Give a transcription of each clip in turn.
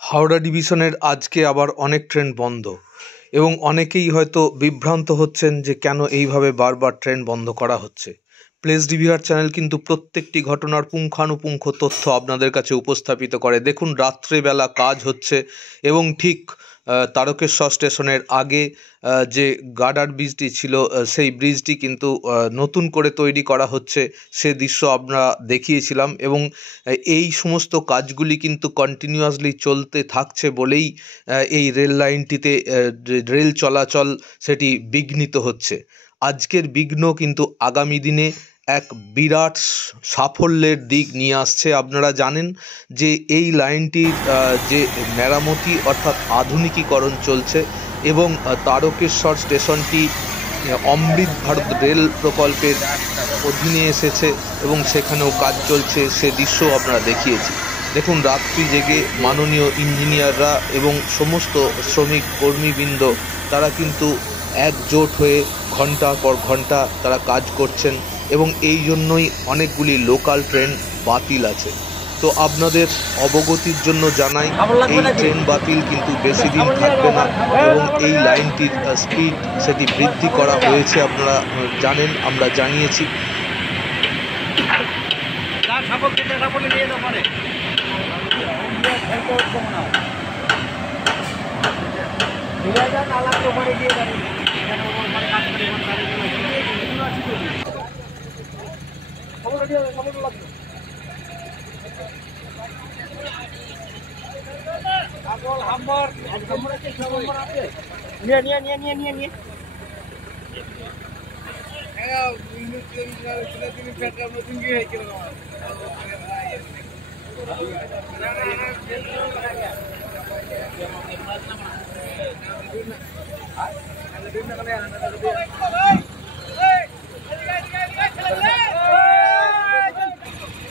হাওড়া ডিভিশনের আজকে আবার অনেক ট্রেন বন্ধ এবং অনেকেই হয়তো বিভ্রান্ত হচ্ছেন যে কেন এইভাবে বারবার ট্রেন বন্ধ করা হচ্ছে। প্লেস ডিভিআর চ্যানেল কিন্তু প্রত্যেকটি ঘটনার পুঙ্খানুপুঙ্খ তথ্য আপনাদের কাছে উপস্থাপিত করে। দেখুন, রাত্রেবেলা কাজ হচ্ছে এবং ঠিক তারকেশ্বর স্টেশনের আগে যে গার্ডার ব্রিজটি ছিল সেই ব্রিজটি কিন্তু নতুন করে তৈরি করা হচ্ছে, সে দৃশ্য আমরা দেখিয়েছিলাম এবং এই সমস্ত কাজগুলি কিন্তু কন্টিনিউয়াসলি চলতে থাকছে বলেই এই রেল লাইনটিতে রেল চলাচল সেটি বিঘ্নিত হচ্ছে। আজকের বিঘ্ন কিন্তু আগামী দিনে এক বিরাট সাফল্যের দিক নিয়ে আসছে। আপনারা জানেন যে এই লাইনটির যে মেরামতি অর্থাৎ আধুনিকীকরণ চলছে এবং তারকেশ্বর স্টেশনটি অমৃত ভারত রেল প্রকল্পের অধীনে এসেছে এবং সেখানেও কাজ চলছে, সে দৃশ্যও আপনারা দেখিয়েছি। দেখুন, রাত্রি জেগে মাননীয় ইঞ্জিনিয়াররা এবং সমস্ত শ্রমিক কর্মীবৃন্দ তারা কিন্তু একজোট হয়ে ঘন্টার পর ঘন্টা তারা কাজ করছেন এবং এই জন্যই অনেকগুলি লোকাল ট্রেন বাতিল আছে। তো আপনাদের অবগতির জন্য জানাই, এই ট্রেন বাতিল কিন্তু বেশি দিন থাকবে না এবং এই লাইনটির স্পিড সেটি বৃদ্ধি করা হয়েছে। আপনারা জানেন, আমরা জানিয়েছি।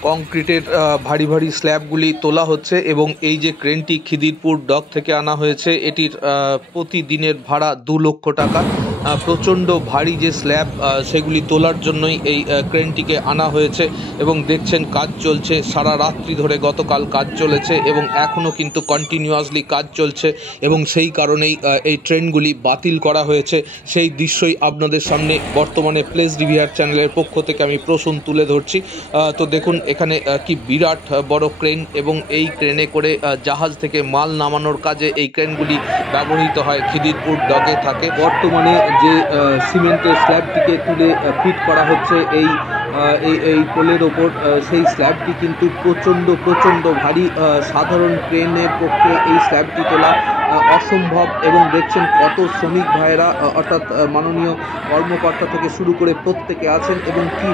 কংক্রিটের ভারী ভারী স্ল্যাবগুলি তোলা হচ্ছে এবং এই যে ক্রেনটি খিদিরপুর ডক থেকে আনা হয়েছে, এটির প্রতিদিনের ভাড়া 2 লক্ষ টাকা। প্রচণ্ড ভারী যে স্ল্যাব সেগুলি তোলার জন্যই এই ক্রেনটিকে আনা হয়েছে এবং দেখছেন কাজ চলছে। সারা রাত্রি ধরে গতকাল কাজ চলেছে এবং এখনও কিন্তু কন্টিনিউয়াসলি কাজ চলছে এবং সেই কারণেই এই ট্রেনগুলি বাতিল করা হয়েছে। সেই দৃশ্যই আপনাদের সামনে বর্তমানে প্লেস ডিভিআর চ্যানেলের পক্ষ থেকে আমি প্রসূন তুলে ধরছি। তো দেখুন, এখানে কি বিরাট বড় ক্রেন এবং এই ক্রেনে করে জাহাজ থেকে মাল নামানোর কাজে এই ক্রেনগুলি ব্যবহৃত হয়, খিদিরপুর ডকে থাকে। বর্তমানে যে সিমেন্টের স্ল্যাবটিকে তুলে ফিট করা হচ্ছে এই পোলের ওপর, সেই স্ল্যাবটি কিন্তু প্রচণ্ড ভারী। সাধারণ ক্রেনের পক্ষে এই স্ল্যাবটি তোলা অসম্ভব এবং দেখছেন কত শ্রমিক ভাইয়েরা অর্থাৎ মাননীয় কর্মকর্তা থেকে শুরু করে প্রত্যেকে আছেন এবং কি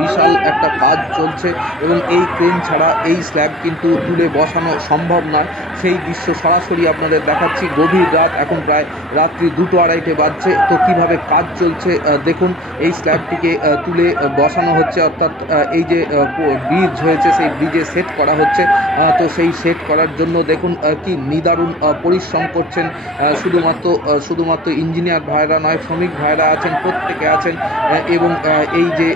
বিশাল একটা কাজ চলছে এবং এই ক্রেন ছাড়া এই স্ল্যাব কিন্তু তুলে বসানো সম্ভব নয়। সেই দৃশ্য সরাসরি আপনাদের দেখাচ্ছি। গভীর রাত, এখন প্রায় রাত্রি 2-2:30 বাজছে। তো কিভাবে কাজ চলছে দেখুন, এই স্ল্যাবটিকে তুলে বসানো হচ্ছে অর্থাৎ এই যে ব্রিজ হয়েছে সেই ব্রিজে সেট করা হচ্ছে। তো সেই সেট করার জন্য দেখুন কি নিদারুণ পরিশ্রম করছেন শুধুমাত্র ইঞ্জিনিয়ার ভাইরা নয়, শ্রমিক ভাইরা আছেন, প্রত্যেকে আছেন এবং এই যে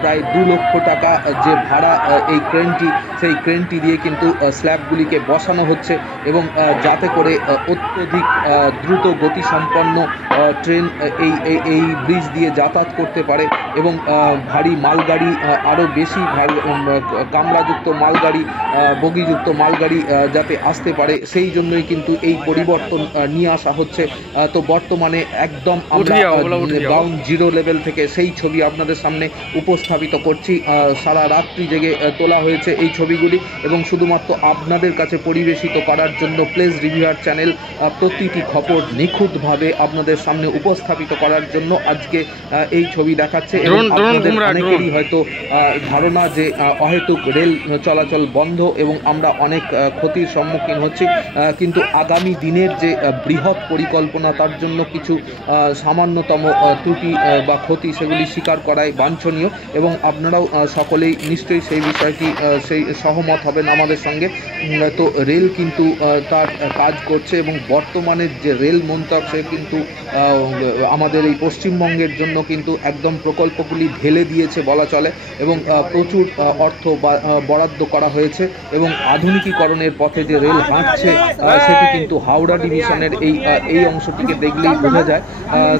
প্রায় 2 লক্ষ টাকা যে ভাড়া এই ক্রেনটি, সেই ক্রেনটি দিয়ে কিন্তু স্ল্যাবগুলিকে বসানো হচ্ছে এবং যাতে করে অত্যধিক দ্রুত গতিসম্পন্ন ট্রেন এই ব্রিজ দিয়ে যাতায়াত করতে পারে এবং ভারী মালগাড়ি, আরও বেশি কামরাযুক্ত মালগাড়ি, বগিযুক্ত মালগাড়ি যাতে আসতে পারে, সেই জন্যই কিন্তু এই পরিবর্তন নিয়ে আসা হচ্ছে। তো বর্তমানে একদম আমরা গ্রাউন্ড জিরো লেভেল থেকে সেই ছবি আপনাদের সামনে উপস্থাপিত করছি। সারা রাত্রি জেগে তোলা হয়েছে এই ছবিগুলি এবং শুধুমাত্র আপনাদের কাছে পরিবেশিত করার জন্য প্লেস ডিভিআর চ্যানেল প্রতিটি খবর নিখুঁতভাবে আপনাদের সামনে উপস্থাপিত করার জন্য আজকে এই ছবি দেখাচ্ছে এবং আপনাদের অনেকেরই হয়তো ধারণা যে অহেতুক রেল চলাচল বন্ধ এবং আমরা অনেক ক্ষতির সম্মুখীন হচ্ছি, কিন্তু আগামী দিনের যে বৃহৎ পরিকল্পনা তার জন্য কিছু সামান্যতম ত্রুটি বা ক্ষতি সেগুলি স্বীকার করাই বাঞ্ছনীয় এবং আপনারাও সকলেই নিশ্চয়ই সেই বিষয়টি সেই সহমত হবেন আমাদের সঙ্গে। তো রেল কিন্তু তার কাজ করছে এবং বর্তমানের যে রেল মন্ত্রক সে কিন্তু আমাদের এই পশ্চিমবঙ্গের জন্য কিন্তু একদম প্রকল্প প্রকল্পগুলি ঢেলে দিয়েছে বলা চলে, এবং প্রচুর অর্থ বরাদ্দ করা হয়েছে, এবং আধুনিকীকরণের পথে যে রেল হাঁটছে সেটি কিন্তু হাওড়া ডিভিশনের এই অংশটিকে দেখলেই বোঝা যায়।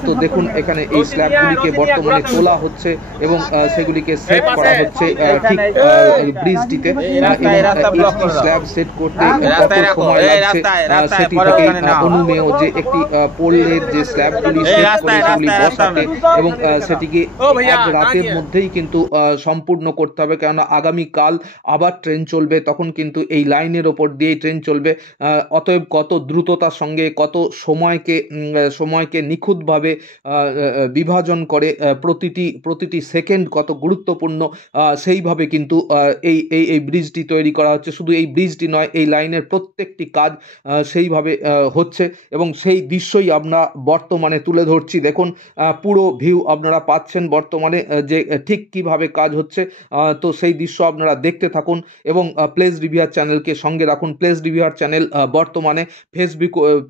তো দেখুন এখানে এই স্ল্যাবগুলিকে বর্তমানে তোলা হচ্ছে এবং সেগুলিকে সেট করা হচ্ছে ঠিক ব্রিজটিতে, এবং একটি স্ল্যাব সেট করতে কত সময় লাগছে সেটি থেকে অনুমেয় যে একটি পোলের যে স্ল্যাবগুলি সেট করে সেগুলি বসাতে এবং সেটিকে এক রাতের মধ্যেই কিন্তু সম্পূর্ণ করতে হবে, কেননা আগামীকাল আবার ট্রেন চলবে, তখন কিন্তু এই লাইনের ওপর দিয়েই ট্রেন চলবে। অতএব কত দ্রুততার সঙ্গে কত সময়কে নিখুঁতভাবে বিভাজন করে প্রতিটি সেকেন্ড কত গুরুত্বপূর্ণ, সেইভাবে কিন্তু এই ব্রিজটি তৈরি করা হচ্ছে। শুধু এই ব্রিজটি নয়, এই লাইনের প্রত্যেকটি কাজ সেইভাবে হচ্ছে, এবং সেই দৃশ্যই আমরা বর্তমানে তুলে ধরছি। দেখুন পুরো ভিউ আপনারা পাচ্ছেন বর্তমানে যে ঠিক কিভাবে কাজ হচ্ছে। তো সেই দৃশ্য আপনারা দেখতে থাকুন এবং প্লেস রিভিউয়ার চ্যানেলকে সঙ্গে রাখুন। প্লেস রিভিউয়ার চ্যানেল বর্তমানে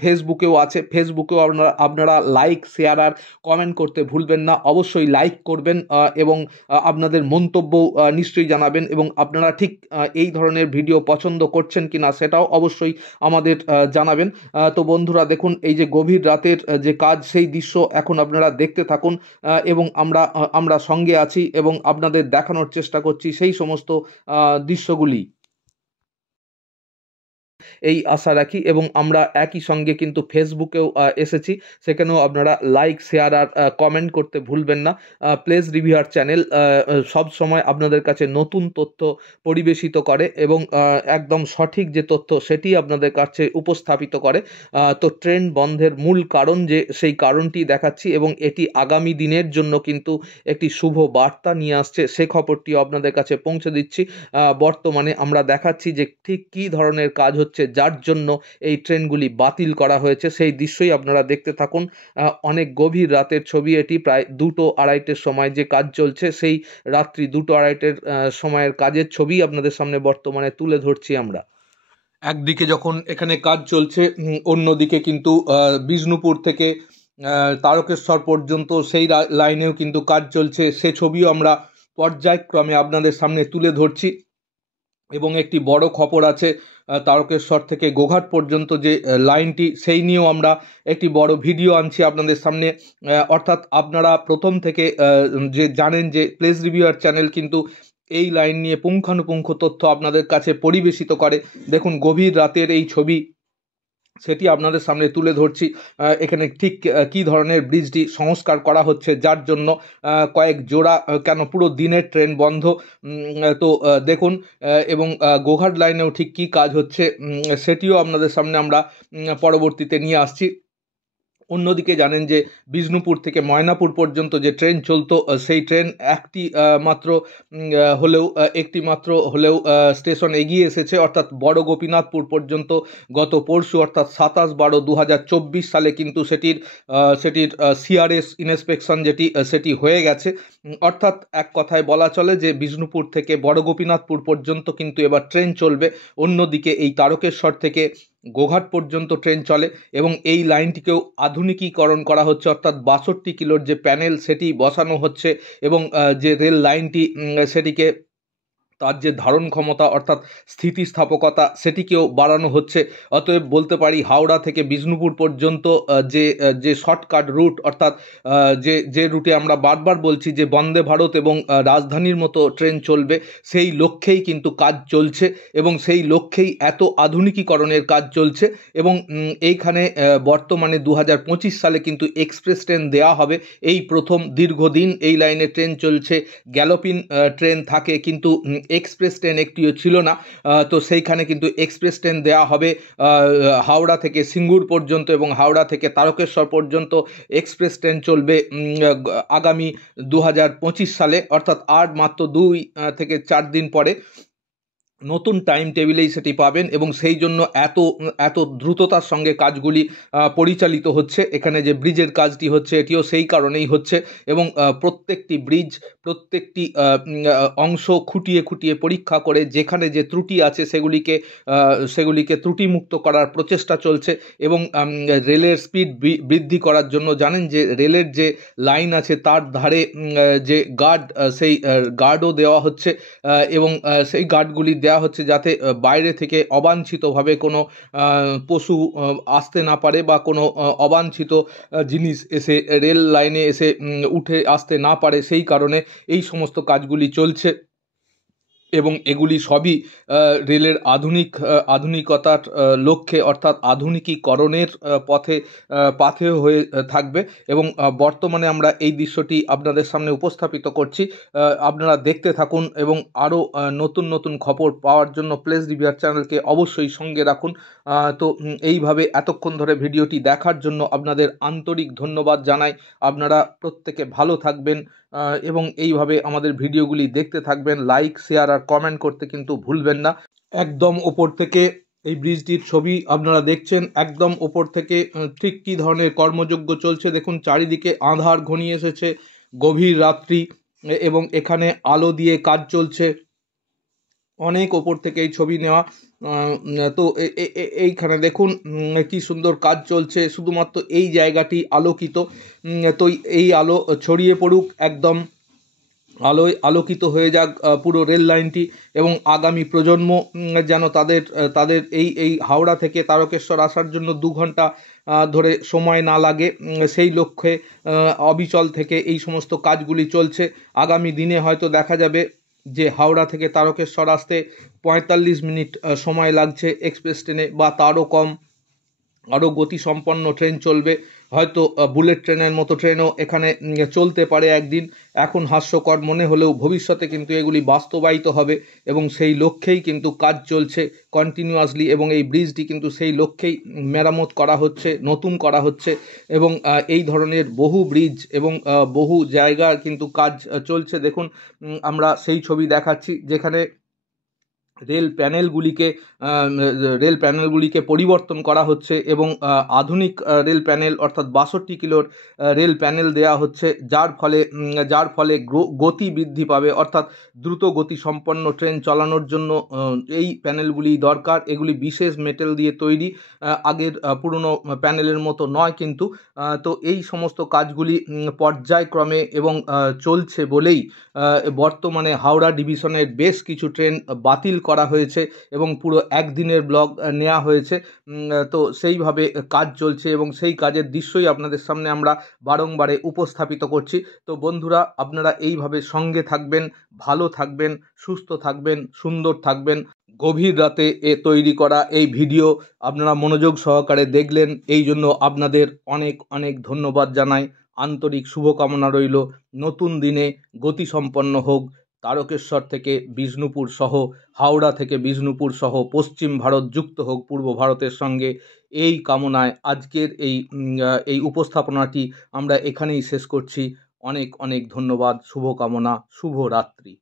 ফেসবুকেও আছে। ফেসবুকেও আপনারা লাইক, শেয়ার আর কমেন্ট করতে ভুলবেন না। অবশ্যই লাইক করবেন এবং আপনাদের মন্তব্য নিশ্চয়ই জানাবেন, এবং আপনারা ঠিক এই ধরনের ভিডিও পছন্দ করছেন কিনা সেটাও অবশ্যই আমাদের জানাবেন। তো বন্ধুরা দেখুন এই যে গভীর রাতের যে কাজ, সেই দৃশ্য এখন আপনারা দেখতে থাকুন, এবং আমরা সঙ্গে আছি এবং আপনাদের দেখানোর চেষ্টা করছি সেই সমস্ত দৃশ্যগুলি, এই আশা রাখি। এবং আমরা একই সঙ্গে কিন্তু ফেসবুকেও এসেছি, সেখানেও আপনারা লাইক, শেয়ার আর কমেন্ট করতে ভুলবেন না। প্লেস রিভিউয়ার চ্যানেল সব সময় আপনাদের কাছে নতুন তথ্য পরিবেশিত করে এবং একদম সঠিক যে তথ্য সেটি আপনাদের কাছে উপস্থাপিত করে। তো ট্রেন বন্ধের মূল কারণ যে, সেই কারণটি দেখাচ্ছি, এবং এটি আগামী দিনের জন্য কিন্তু একটি শুভ বার্তা নিয়ে আসছে, সে খবরটিও আপনাদের কাছে পৌঁছে দিচ্ছি। বর্তমানে আমরা দেখাচ্ছি যে ঠিক কী ধরনের কাজ হচ্ছে, যার জন্য এই ট্রেনগুলি বাতিল করা হয়েছে, সেই দৃশ্যই আপনারা দেখতে থাকুন। অনেক গভীর রাতের ছবি এটি, প্রায় 2-2:30-টের সময় যে কাজ চলছে, সেই রাত্রি 2-2:30-টের সময়ের কাজের ছবি আপনাদের সামনে বর্তমানে তুলে ধরছি আমরা। একদিকে যখন এখানে কাজ চলছে, অন্যদিকে কিন্তু বিষ্ণুপুর থেকে তারকেশ্বর পর্যন্ত সেই লাইনেও কিন্তু কাজ চলছে, সে ছবিও আমরা পর্যায়ক্রমে আপনাদের সামনে তুলে ধরছি। এবং একটি বড় খবর আছে, তারকেশ্বর থেকে গোঘাট পর্যন্ত যে লাইনটি, সেই নিয়েও আমরা একটি বড় ভিডিও আনছি আপনাদের সামনে। অর্থাৎ আপনারা প্রথম থেকে যে জানেন যে প্লেস রিভিউয়ার চ্যানেল কিন্তু এই লাইন নিয়ে পুঙ্খানুপুঙ্খ তথ্য আপনাদের কাছে পরিবেশিত করে। দেখুন গভীর রাতের এই ছবি, সেটি আপনাদের সামনে তুলে ধরছি। এখানে ঠিক কী ধরনের ব্রিজটি সংস্কার করা হচ্ছে, যার জন্য কয়েক জোড়া কেন পুরো দিনের ট্রেন বন্ধ। তো দেখুন, এবং গোঘাট লাইনেও ঠিক কী কাজ হচ্ছে সেটিও আপনাদের সামনে আমরা পরবর্তীতে নিয়ে আসছি। অন্যদিকে জানেন যে বিষ্ণুপুর থেকে ময়নাপুর পর্যন্ত যে ট্রেন চলতো, সেই ট্রেন একটি মাত্র হলেও স্টেশন এগিয়ে এসেছে, অর্থাৎ বড় গোপীনাথপুর পর্যন্ত গত পরশু, অর্থাৎ 27/12/2024 সালে কিন্তু সেটির সিআরএস ইন্সপেকশন সেটি হয়ে গেছে। অর্থাৎ এক কথায় বলা চলে যে বিষ্ণুপুর থেকে বড় গোপীনাথপুর পর্যন্ত কিন্তু এবার ট্রেন চলবে। অন্যদিকে এই তারকেশ্বর থেকে গোঘাট পর্যন্ত ট্রেন চলে, এবং এই লাইনটিকেও আধুনিকীকরণ করা হচ্ছে, অর্থাৎ 62 কিলোর যে প্যানেল সেটি বসানো হচ্ছে, এবং যে রেল লাইনটি সেটিকে তার যে ধারণ ক্ষমতা অর্থাৎ স্থিতিস্থাপকতা সেটিকেও বাড়ানো হচ্ছে। অতএব বলতে পারি হাওড়া থেকে বিষ্ণুপুর পর্যন্ত যে শর্টকাট রুট, অর্থাৎ যে রুটে আমরা বারবার বলছি যে বন্দে ভারত এবং রাজধানীর মতো ট্রেন চলবে, সেই লক্ষ্যেই কিন্তু কাজ চলছে, এবং সেই লক্ষ্যেই এত আধুনিকীকরণের কাজ চলছে। এবং এইখানে বর্তমানে 2025 সালে কিন্তু এক্সপ্রেস ট্রেন দেওয়া হবে। এই প্রথম দীর্ঘদিন এই লাইনে ট্রেন চলছে, গ্যালোপিন ট্রেন থাকে, কিন্তু এক্সপ্রেস ট্রেন একটিও ছিল না। তো সেইখানে কিন্তু এক্সপ্রেস ট্রেন দেওয়া হবে হাওড়া থেকে সিঙ্গুর পর্যন্ত, এবং হাওড়া থেকে তারকেশ্বর পর্যন্ত এক্সপ্রেস ট্রেন চলবে আগামী 2025 সালে, অর্থাৎ আর মাত্র 2 থেকে 4 দিন পরে। নতুন টাইম টেবিলেই সেটি পাবেন এবং সেই জন্য এত দ্রুততার সঙ্গে কাজগুলি পরিচালিত হচ্ছে। এখানে যে ব্রিজের কাজটি হচ্ছে এটিও সেই কারণেই হচ্ছে এবং প্রত্যেকটি ব্রিজ প্রত্যেকটি অংশ খুঁটিয়ে খুঁটিয়ে পরীক্ষা করে যেখানে যে ত্রুটি আছে সেগুলিকে ত্রুটিমুক্ত করার প্রচেষ্টা চলছে এবং রেলের স্পিড বৃদ্ধি করার জন্য জানেন যে রেলের যে লাইন আছে তার ধারে যে গার্ড সেই গার্ডও দেওয়া হচ্ছে এবং সেই গার্ডগুলি দেওয়া হচ্ছে যাতে বাইরে থেকে অবাঞ্ছিতভাবে কোনো পশু আসতে না পারে বা কোনো অবাঞ্ছিত জিনিস এসে রেল লাইনে এসে উঠে আসতে না পারে, সেই কারণে এই সমস্ত কাজগুলি চলছে এবং এগুলি সবই রেলের আধুনিকতার লক্ষ্যে অর্থাৎ আধুনিকীকরণের পাথেয় হয়ে থাকবে এবং বর্তমানে আমরা এই দৃশ্যটি আপনাদের সামনে উপস্থাপিত করছি। আপনারা দেখতে থাকুন এবং আরও নতুন নতুন খবর পাওয়ার জন্য প্লেস রিভিউয়ার চ্যানেলকে অবশ্যই সঙ্গে রাখুন। তো এইভাবে এতক্ষণ ধরে ভিডিওটি দেখার জন্য আপনাদের আন্তরিক ধন্যবাদ জানাই। আপনারা প্রত্যেকে ভালো থাকবেন এবং এইভাবে আমাদের ভিডিওগুলি দেখতে থাকবেন। লাইক, শেয়ার আর কমেন্ট করতে কিন্তু ভুলবেন না। একদম ওপর থেকে এই ব্রিজটির ছবি আপনারা দেখছেন, একদম ওপর থেকে ঠিক কী ধরনের কর্মযজ্ঞ চলছে দেখুন। চারিদিকে আঁধার ঘনিয়ে এসেছে, গভীর রাত্রি এবং এখানে আলো দিয়ে কাজ চলছে। অনেক ওপর থেকে এই ছবি নেওয়া। তো এইখানে দেখুন কি সুন্দর কাজ চলছে, শুধুমাত্র এই জায়গাটি আলোকিত। তো এই আলো ছড়িয়ে পড়ুক, একদম আলোয় আলোকিত হয়ে যাক পুরো রেল লাইনটি এবং আগামী প্রজন্ম যেন তাদের এই হাওড়া থেকে তারকেশ্বর আসার জন্য 2 ঘন্টা ধরে সময় না লাগে, সেই লক্ষ্যে অবিচল থেকে এই সমস্ত কাজগুলি চলছে। আগামী দিনে হয়তো দেখা যাবে যে হাওড়া থেকে তারকেশ্বর আসতে 45 মিনিট সময় লাগছে এক্সপ্রেস ট্রেনে বা তারও কম। আরও গতিসম্পন্ন ট্রেন চলবে, হয়তো বুলেট ট্রেনের মতো ট্রেনও এখানে চলতে পারে একদিন। এখন হাস্যকর মনে হলেও ভবিষ্যতে কিন্তু এগুলি বাস্তবায়িত হবে এবং সেই লক্ষ্যেই কিন্তু কাজ চলছে কন্টিনিউয়াসলি এবং এই ব্রিজটি কিন্তু সেই লক্ষ্যেই মেরামত করা হচ্ছে, নতুন করা হচ্ছে এবং এই ধরনের বহু ব্রিজ এবং বহু জায়গার কিন্তু কাজ চলছে। দেখুন আমরা সেই ছবি দেখাচ্ছি যেখানে রেল প্যানেলগুলিকে পরিবর্তন করা হচ্ছে এবং আধুনিক রেল প্যানেল অর্থাৎ 62 কিলোর রেল প্যানেল দেওয়া হচ্ছে, যার ফলে গতি বৃদ্ধি পাবে অর্থাৎ দ্রুত গতিসম্পন্ন ট্রেন চালানোর জন্য এই প্যানেলগুলি দরকার। এগুলি বিশেষ মেটেল দিয়ে তৈরি, আগের পুরনো প্যানেলের মতো নয় কিন্তু। তো এই সমস্ত কাজগুলি পর্যায়ক্রমে এবং চলছে বলেই বর্তমানে হাওড়া ডিভিশনের বেশ কিছু ট্রেন বাতিল করা হয়েছে এবং পুরো একদিনের ব্লক নেওয়া হয়েছে। তো সেইভাবে কাজ চলছে এবং সেই কাজের দৃশ্যই আপনাদের সামনে আমরা বারংবারে উপস্থাপিত করছি। তো বন্ধুরা, আপনারা এইভাবে সঙ্গে থাকবেন, ভালো থাকবেন, সুস্থ থাকবেন, সুন্দর থাকবেন। গভীর রাতে তৈরি করা এই ভিডিও আপনারা মনোযোগ সহকারে দেখলেন, এই জন্য আপনাদের অনেক অনেক ধন্যবাদ জানাই। আন্তরিক শুভকামনা রইল নতুন দিনে গতিসম্পন্ন হোক তারকেশ্বর থেকে বিষ্ণুপুর সহ, হাওড়া থেকে বিষ্ণুপুর সহ পশ্চিম ভারত যুক্ত হোক পূর্ব ভারতের সঙ্গে। এই কামনায় আজকের এই উপস্থাপনাটি আমরা এখানেই শেষ করছি। অনেক অনেক ধন্যবাদ, শুভকামনা, শুভরাত্রি।